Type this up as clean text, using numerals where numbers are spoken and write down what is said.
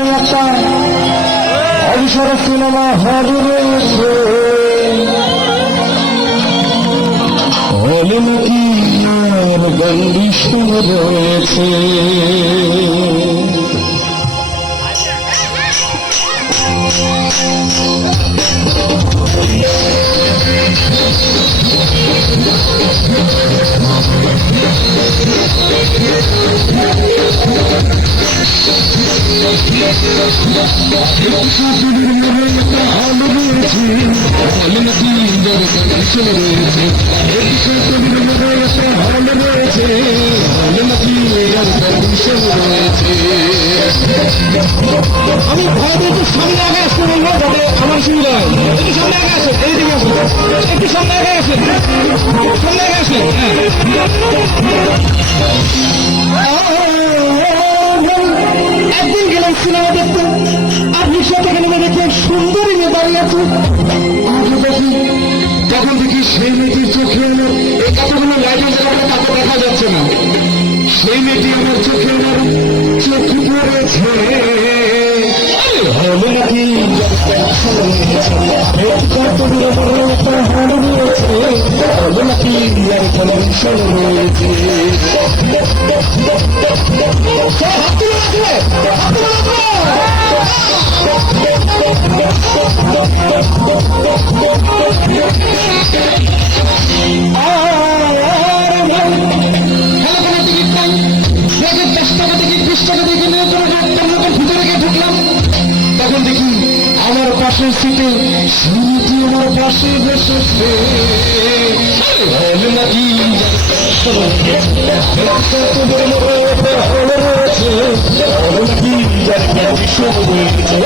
একটা অবসর cinema hall রয়েছে, হলে নাকি আর কন্ডিশন রয়েছে। আমি ভয় একটু সামনে আগে আসতে বলবো যাতে আমার সুবিধা হয়। একটু সামনে আগে আসেন, এইদিকে আসুন, একটু সামনে আগে আসেন, সামনে আগে আসেন। একদিন গেলাম সিনেমা দেখতে, আপনি সাথে নেমে দেখলেন সুন্দরী মেয়ে দাঁড়িয়ে আছে। তখন দেখি সেই মেয়েটির চোখে আমার এতগুলো লাইটের জায়গাটা তাকে দেখা যাচ্ছে না, সেই মেয়েটি আমার চোখে আমার চোখ পড়েছে। হলে নাকি হল রয়েছে, হলে নাকি আর কমিশন রয়েছে। তখন দেখি আমার পাশের সিটে সুনীতি আমার পাশে বসেছে। হল নাকি রয়েছে।